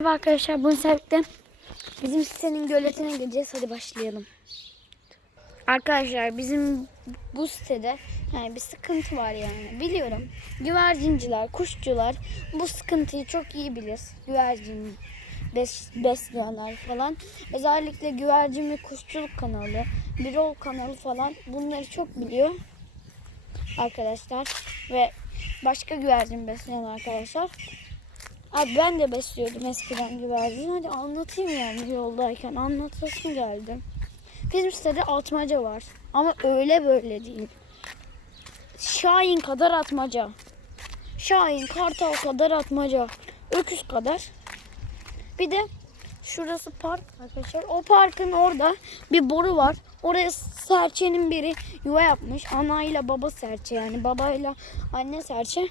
Merhaba arkadaşlar bugün sebepte bizim sitenin göletine gideceğiz. Hadi başlayalım. Arkadaşlar bizim bu sitede yani bir sıkıntı var yani biliyorum. Güvercinciler, kuşçular bu sıkıntıyı çok iyi bilir. Güvercin bes, besliyorlar falan. Özellikle güvercin ve kuşçuluk kanalı, birol kanalı falan bunları çok biliyor arkadaşlar ve başka güvercin besleyen arkadaşlar. Abi ben de besliyordum eskiden güvercin. Hadi anlatayım yani yoldayken anlatasım geldi. Bizim sitede atmaca var. Ama öyle böyle değil. Şahin kadar atmaca. Şahin, kartal kadar atmaca. Öküz kadar. Bir de şurası park arkadaşlar. O parkın orada bir boru var. Oraya serçenin biri yuva yapmış. Ana ile baba serçe yani babayla anne serçe.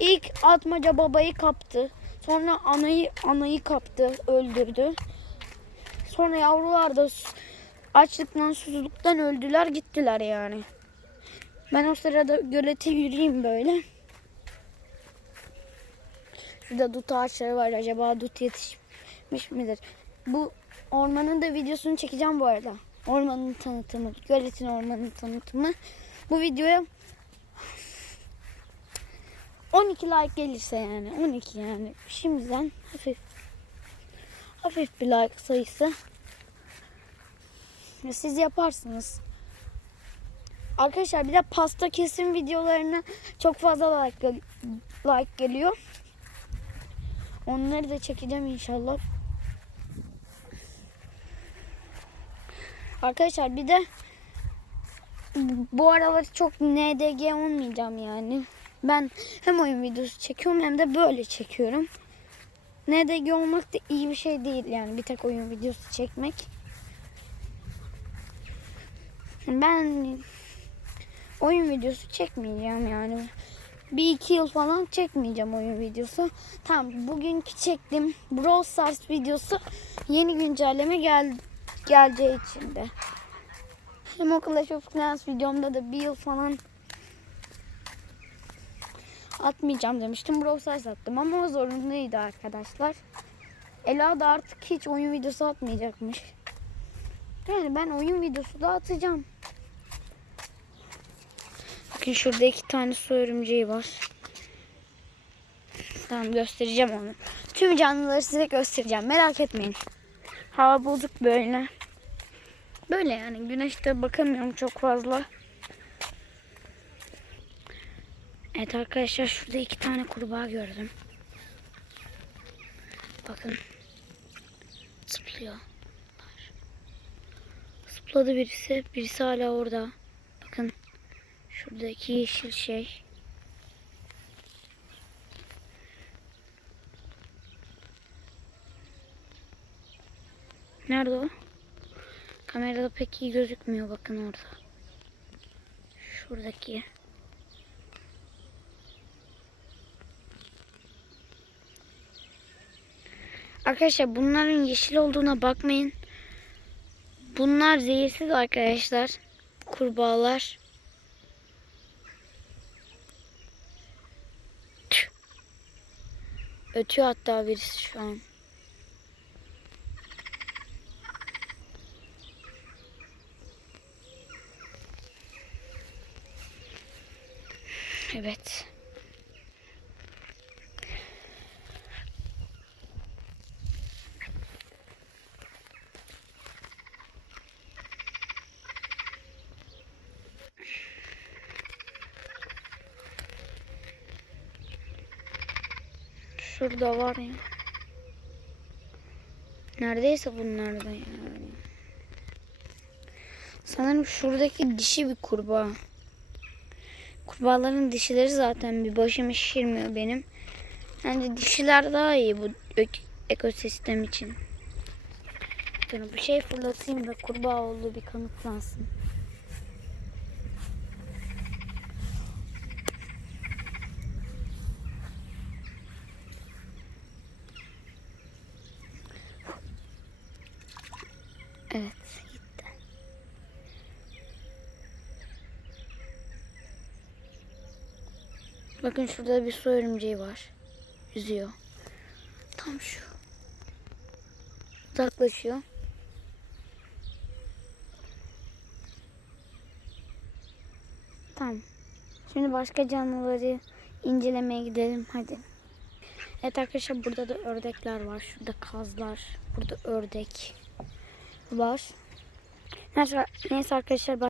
İlk atmaca babayı kaptı. Sonra anayı anayı kaptı, öldürdü. Sonra yavrular da açlıktan, susuzluktan öldüler, gittiler yani. Ben o sırada gölete yürüyeyim böyle. Şurada dut ağaçları var. Acaba dut yetişmiş midir? Bu ormanın da videosunu çekeceğim bu arada. Ormanın tanıtımı, göletin ormanın tanıtımı. Bu videoya 12 like gelirse yani 12 yani şimdiden hafif hafif bir like sayısı siz yaparsınız. Arkadaşlar bir de pasta kesim videolarına çok fazla like, like geliyor. Onları da çekeceğim inşallah. Arkadaşlar bir de bu aralar çok NDG olmayacağım yani. Ben hem oyun videosu çekiyorum hem de böyle çekiyorum. NDG olmak da iyi bir şey değil yani bir tek oyun videosu çekmek. Ben oyun videosu çekmeyeceğim yani. Bir iki yıl falan çekmeyeceğim oyun videosu. Tamam bugünkü çektiğim Brawl Stars videosu yeni güncelleme gel geleceği için de. Hem o Clash of Clans videomda da bir yıl falan atmayacağım demiştim. Brawl Stars attım ama o zorunluydu arkadaşlar. Ela da artık hiç oyun videosu atmayacakmış. Yani ben oyun videosu da atacağım. Bakın şurada iki tane su örümceği var. Tamam göstereceğim onu. Tüm canlıları size göstereceğim. Merak etmeyin. Hava bozuk böyle. Böyle yani güneşte bakamıyorum çok fazla. Evet arkadaşlar şurada iki tane kurbağa gördüm. Bakın. Zıplıyor. Zıpladı birisi. Birisi hala orada. Bakın. Şuradaki yeşil şey. Nerede o? Kamerada pek iyi gözükmüyor bakın orada. Şuradaki. Arkadaşlar bunların yeşil olduğuna bakmayın. Bunlar zehirsiz arkadaşlar. Kurbağalar. Tüh. Ötüyor hatta birisi şu an. Evet. Şurada var ya. Neredeyse bunlar da yani. Sanırım şuradaki dişi bir kurbağa. Kurbağaların dişileri zaten bir başımı şişirmiyor benim. Bence dişiler daha iyi bu ekosistem için. Dur bir şey fırlatayım da kurbağa olduğu bir kanıtlansın. Evet gitti. Bakın şurada bir su örümceği var. Yüzüyor. Tam şu. uzaklaşıyor. Tamam. Şimdi başka canlıları incelemeye gidelim hadi. Evet arkadaşlar burada da ördekler var. Şurada kazlar. Burada ördek var. Neyse, neyse arkadaşlar